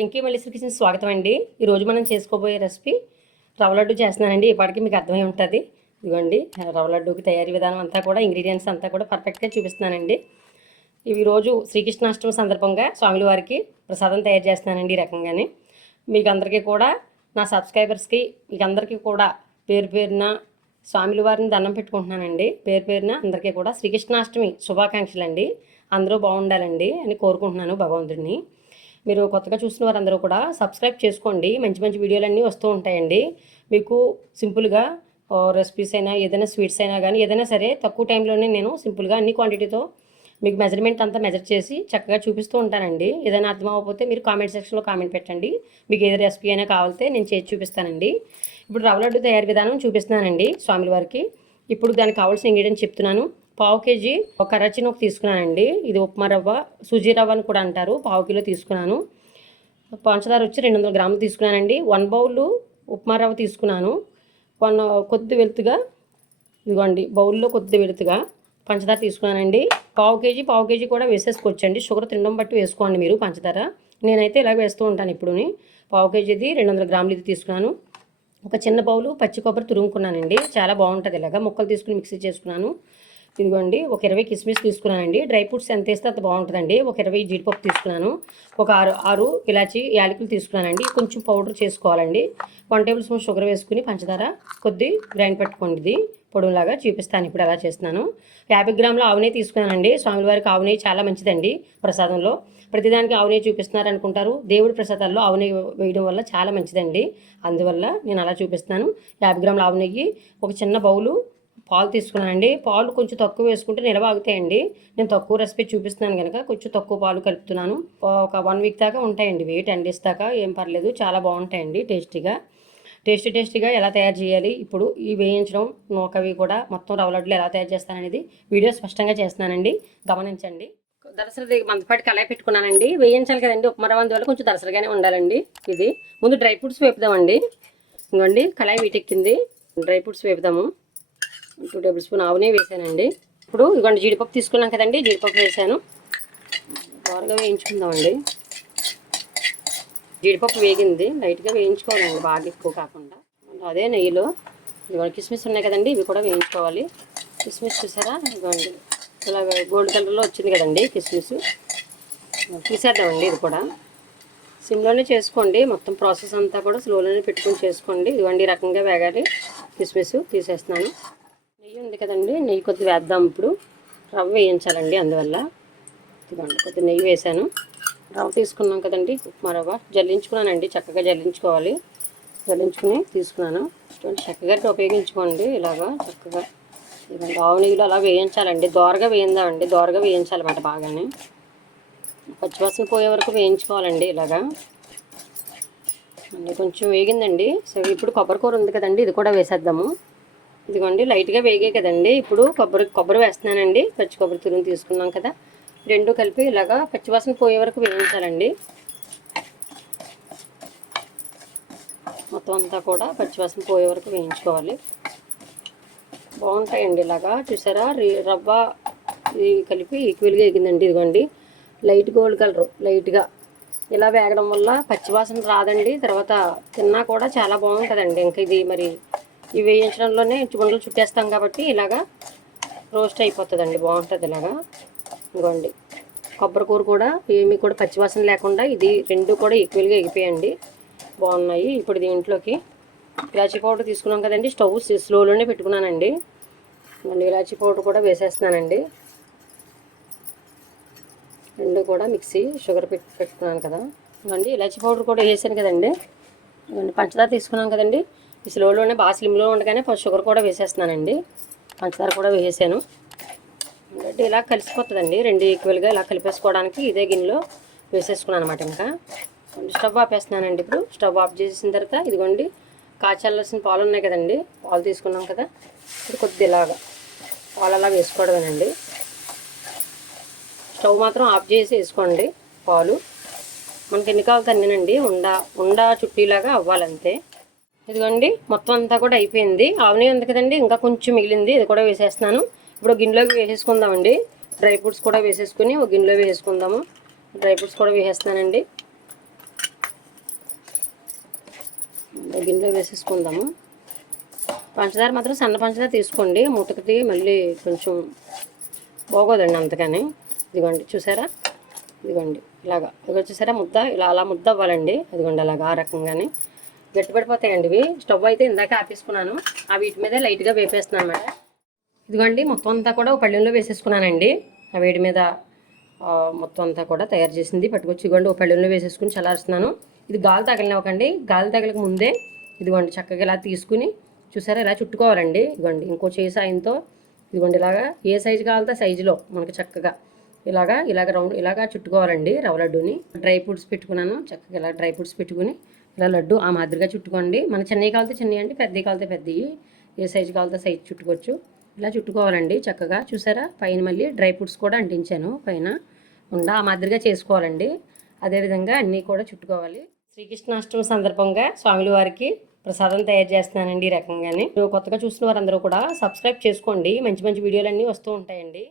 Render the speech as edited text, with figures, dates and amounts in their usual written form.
Venky Malleswari kitchen స్వాగతం అండి. ఈరోజు మనం చేసుకోబోయే రెసిపీ రవ్వ లడ్డు చేస్తున్నానండి. ఇప్పటికీ మీకు అర్థమై ఉంటుంది. ఇదిగోండి రవ్వ లడ్డూకి తయారీ విధానం అంతా కూడా ఇంగ్రీడియంట్స్ అంతా కూడా పర్ఫెక్ట్గా చూపిస్తున్నానండి. ఇవి రోజు శ్రీకృష్ణాష్టమి సందర్భంగా స్వామిల వారికి ప్రసాదం తయారు చేస్తున్నానండి. ఈ రకంగానే మీకు అందరికీ కూడా నా సబ్స్క్రైబర్స్కి మీకు అందరికీ కూడా పేరు పేరున స్వామిల వారిని దండం పెట్టుకుంటున్నానండి. పేరు పేరున అందరికీ కూడా శ్రీకృష్ణాష్టమి శుభాకాంక్షలు అండి. అందరూ బాగుండాలండి అని కోరుకుంటున్నాను భగవంతుడిని. మీరు కొత్తగా చూసిన వారందరూ కూడా సబ్స్క్రైబ్ చేసుకోండి. మంచి మంచి వీడియోలన్నీ వస్తూ ఉంటాయండి. మీకు సింపుల్గా రెసిపీస్ అయినా ఏదైనా స్వీట్స్ అయినా కానీ ఏదైనా సరే తక్కువ టైంలోనే నేను సింపుల్గా అన్ని క్వాంటిటీతో మీకు మెజర్మెంట్ అంతా మెజర్ చేసి చక్కగా చూపిస్తూ ఉంటానండి. ఏదైనా అర్థం అవ్వకపోతే మీరు కామెంట్ సెక్షన్లో కామెంట్ పెట్టండి. మీకు ఏది రెసిపీ అయినా కావాలితే నేను చేసి చూపిస్తానండి. ఇప్పుడు రవ్వ లడ్డు తయారీ విధానం చూపిస్తున్నానండి స్వామిల వారికి. ఇప్పుడు దానికి కావాల్సిన ఇంగ్రీడియంట్స్ చెప్తున్నాను. పావు కేజీ ఒక అరచినొక తీసుకున్నానండి. ఇది ఉప్మా రవ్వ, సూజీ రవ్వ అని కూడా అంటారు. పావు కిలో తీసుకున్నాను. పంచదార వచ్చి 200 గ్రాములు తీసుకున్నానండి. 1 బౌల్ ఉప్మా రవ్వ తీసుకున్నాను. కొద్ది వెలుతుగా ఇదిగోండి బౌల్లో కొద్ది వెలుతుగా పంచదార తీసుకున్నానండి. పావు కేజీ కూడా వేసేసుకోవచ్చండి. షుగర్ తినడం బట్టి వేసుకోండి మీరు పంచదార. నేనైతే ఇలా వేస్తూ ఉంటాను ఇప్పుడుని. పావు కేజీది 200 గ్రాములు ఇది తీసుకున్నాను. ఒక చిన్న బౌలు పచ్చి కొబ్బరి తురుముకున్నానండి. చాలా బాగుంటుంది. ఇలాగా ముక్కలు తీసుకుని మిక్సీ చేసుకున్నాను. ఇదిగోండి ఒక 20 కిస్మిస్ తీసుకున్నానండి. డ్రై ఫ్రూట్స్ ఎంత వేస్తే అంత బాగుంటుందండి. ఒక 20 జీడిపప్పు తీసుకున్నాను. ఒక 6 ఇలాచి యాలకులు తీసుకున్నానండి. కొంచెం పౌడర్ చేసుకోవాలండి. 1 టేబుల్ స్పూన్ షుగర్ వేసుకుని పంచదార కొద్ది గ్రైండ్ పెట్టుకోండి. ఇది పొడులాగా చూపిస్తాను ఇప్పుడు ఎలా చేస్తున్నాను. 50 గ్రాముల ఆవు నెయ్యి తీసుకున్నానండి. స్వామిల వారికి ఆవు నెయ్యి చాలా మంచిదండి. ప్రసాదంలో ప్రతిదానికి ఆవు నెయ్యి చూపిస్తున్నారు అనుకుంటారు. దేవుడి ప్రసాదాల్లో ఆవు నెయ్యి వేయడం వల్ల చాలా మంచిదండి. అందువల్ల నేను అలా చూపిస్తున్నాను. 50 గ్రాముల ఆవు నెయ్యి, ఒక చిన్న బౌలు పాలు తీసుకున్నానండి. పాలు కొంచెం తక్కువ వేసుకుంటే నిలవ ఆగుతాయండి. నేను తక్కువ రెసిపీ చూపిస్తున్నాను కనుక కొంచెం తక్కువ పాలు కలుపుతున్నాను. ఒక 1 వీక్ దాకా ఉంటాయండి. 10 డేస్ దాకా ఏం పర్లేదు, చాలా బాగుంటాయండి. టేస్టీగా ఎలా తయారు చేయాలి, ఇప్పుడు ఈ వేయించడం నూకవి కూడా మొత్తం రవ్వ లడ్డులు ఎలా తయారు చేస్తాననేది వీడియో స్పష్టంగా చేస్తున్నానండి, గమనించండి. దరసరి మందపాటి కళాయి పెట్టుకున్నానండి. వేయించాలి కదండి ఉప్మా రవ్వ, అందువల్ల కొంచెం దరసరిగానే ఉండాలండి. ఇది ముందు డ్రై ఫ్రూట్స్ వేపుదామండి. ఇంకోండి కళాయి వీటెక్కింది. డ్రై ఫ్రూట్స్ వేపుదాము. 2 టేబుల్ స్పూన్ ఆవు నెయ్యి వేసానండి. ఇప్పుడు ఇదిగోండి జీడిపప్పు తీసుకున్నాం కదండి, జీడిపప్పు వేసాను. బాగా వేయించుకుందామండి. జీడిపప్పు వేగింది. లైట్గా వేయించుకోవాలండి, బాగా ఎక్కువ కాకుండా. అదే నెయ్యిలో ఇదిగోండి కిస్మిస్ ఉన్నాయి కదండి, ఇవి కూడా వేయించుకోవాలి. కిస్మిస్ చూసారా, ఇదిగోండి ఇలా గోల్డ్ కలర్లో వచ్చింది కదండి కిస్మిస్. తీసేద్దామండి. ఇది కూడా సిమ్లోనే చేసుకోండి. మొత్తం ప్రాసెస్ అంతా కూడా స్లోలోనే పెట్టుకొని చేసుకోండి. ఇదిగోండి ఈ రకంగా వేగాలి. కిస్మిస్ తీసేస్తున్నాను. నెయ్యి ఉంది కదండి, నెయ్యి కొద్ది వేద్దాం. ఇప్పుడు రవ్వ వేయించాలండి, అందువల్ల ఇదిగోండి కొద్ది నెయ్యి వేసాను. రవ్వ తీసుకున్నాం కదండి, ఉప్మా రవ్వ జల్లించుకున్నానండి. చక్కగా జల్లించుకోవాలి. జల్లించుకుని తీసుకున్నాను. చక్కగా ఉపయోగించుకోండి. ఇలాగా చక్కగా ఇదిగోండి ఆవు నెయ్యిలో అలా వేయించాలండి. దోరగా వేయిందామండి, దోరగా వేయించాలన్నమాట. బాగానే పచ్చివాసన పోయే వరకు వేయించుకోవాలండి. ఇలాగా అన్నీ కొంచెం వేగిందండి. సో ఇప్పుడు కొబ్బరికూర ఉంది కదండి, ఇది కూడా వేసేద్దాము. ఇదిగోండి లైట్గా వేగే కదండి. ఇప్పుడు కొబ్బరి వేస్తున్నానండి. పచ్చి కొబ్బరి తురుము తీసుకున్నాం కదా, రెండు కలిపి ఇలాగా పచ్చివాసన పోయే వరకు వేయించాలండి. మొత్తం అంతా కూడా పచ్చివాసన పోయే వరకు వేయించుకోవాలి. బాగుంటాయండి ఇలాగా. చూసారా, రవ్వ ఇది కలిపి ఈక్వల్గా వేగిందండి. ఇదిగోండి లైట్ గోల్డ్ కలర్ లైట్గా ఇలా వేగడం వల్ల పచ్చివాసన రాదండి. తర్వాత తిన్నా కూడా చాలా బాగుంటుందండి. ఇంకా ఇది మరి ఇవి వేయించడంలోనే గుండలు చుట్టేస్తాం కాబట్టి ఇలాగా రోస్ట్ అయిపోతుందండి, బాగుంటుంది ఇలాగా. ఇదిగోండి కొబ్బరికూర కూడా ఏమీ కూడా పచ్చివాసన లేకుండా ఇది రెండు కూడా ఈక్వల్గా ఎగిపోయండి, బాగున్నాయి. ఇప్పుడు దీంట్లోకి ఇలాచీ పౌడర్ తీసుకున్నాం కదండి, స్టవ్ స్లోలోనే పెట్టుకున్నానండి. మళ్ళీ ఇలాచీ పౌడర్ కూడా వేసేస్తున్నానండి. రెండు కూడా మిక్సీ షుగర్ పెట్టుకున్నాను కదా. ఇవ్వండి ఇలాచీ పౌడర్ కూడా వేసాను కదండి. ఇవ్వండి పంచదార తీసుకున్నాం కదండి, ఈ స్లోలోనే బాగా స్లిమ్లో ఉండగానే షుగర్ కూడా వేసేస్తున్నానండి. పంచదార కూడా వేసాను. అంటే ఇలా కలిసిపోతుందండి. రెండు ఈక్వల్గా ఇలా కలిపేసుకోవడానికి ఇదే గిన్నెలో వేసేసుకున్నాను అనమాట. ఇంకా స్టవ్ ఆపేస్తున్నానండి. ఇప్పుడు స్టవ్ ఆఫ్ చేసిన తర్వాత ఇదిగోండి కాచాల్సిన పాలు ఉన్నాయి కదండి, పాలు తీసుకున్నాం కదా. ఇప్పుడు కొద్ది ఇలాగా పాలు అలా వేసుకోవడమేనండి. స్టవ్ మాత్రం ఆఫ్ చేసి వేసుకోండి. పాలు మనకి ఎన్ని కావాలి తన్నేనండి, ఉండా చుట్టీలాగా అవ్వాలంతే. ఇదిగోండి మొత్తం అంతా కూడా అయిపోయింది. ఆవునే ఉంది కదండి, ఇంకా కొంచెం మిగిలింది, ఇది కూడా వేసేస్తున్నాను. ఇప్పుడు గిన్నెలోకి వేసేసుకుందామండి. డ్రై ఫ్రూట్స్ కూడా వేసేసుకుని ఒక గిన్నెలో వేసేసుకుందాము. డ్రై ఫ్రూట్స్ కూడా వేసేస్తున్నానండి. గిన్నెలో వేసేసుకుందాము. పంచదార మాత్రం సన్న పంచదార తీసుకోండి, మూటకి మళ్ళీ కొంచెం బాగోదండి అంతకని. ఇదిగోండి చూసారా, ఇదిగోండి ఇలాగా, ఇదిగో చూసారా ముద్ద, ఇలా అలా ముద్ద అవ్వాలండి. అదిగోండి అలాగా ఆ రకంగానే గట్టిపడిపోతాయండి ఇవి. స్టవ్ అయితే ఇందాక ఆపేసుకున్నాను, ఆ వీటి మీద లైట్గా వేపేస్తున్నాను అన్నమాట. ఇదిగోండి మొత్తం అంతా కూడా ఒక పళ్ళెంలో వేసేసుకున్నానండి. ఆ వేడి మీద మొత్తం అంతా కూడా తయారు చేసింది పట్టుకొచ్చి ఇదిగోండి ఒక పళ్ళెంలో వేసేసుకుని చల్లారుస్తున్నాను. ఇది గాలి తగలనివ్వకండి, గాలి తగలక ముందే ఇదిగోండి చక్కగా ఇలా తీసుకుని చూసారా ఇలా చుట్టుకోవాలండి. ఇదిగోండి ఇంకో చేయి సాయంతో ఇదిగోండి ఇలాగా ఏ సైజు కావాలంటే సైజులో మనకి చక్కగా ఇలాగ రౌండ్ ఇలాగా చుట్టుకోవాలండి రవ్వ లడ్డూని. డ్రై ఫ్రూట్స్ పెట్టుకున్నాను, చక్కగా ఇలా డ్రై ఫ్రూట్స్ పెట్టుకుని ఇలా లడ్డు ఆ మాదిరిగా చుట్టుకోండి. మన చిన్నవి కావాలితే చిన్నవి అండి, పెద్దవి కావాలితే పెద్దవి, ఏ సైజు కావాలితే సైజు చుట్టుకోవచ్చు. ఇలా చుట్టుకోవాలండి చక్కగా. చూసారా పైన మళ్ళీ డ్రై ఫ్రూట్స్ కూడా అంటించాను పైన ఆ మాదిరిగా చేసుకోవాలండి. అదేవిధంగా అన్నీ కూడా చుట్టుకోవాలి. శ్రీకృష్ణాష్టమి సందర్భంగా స్వాముల వారికి ప్రసాదం తయారు చేస్తున్నానండి ఈ రకంగానే. కొత్తగా చూసిన వారందరూ కూడా సబ్స్క్రైబ్ చేసుకోండి, మంచి మంచి వీడియోలన్నీ వస్తూ ఉంటాయండి.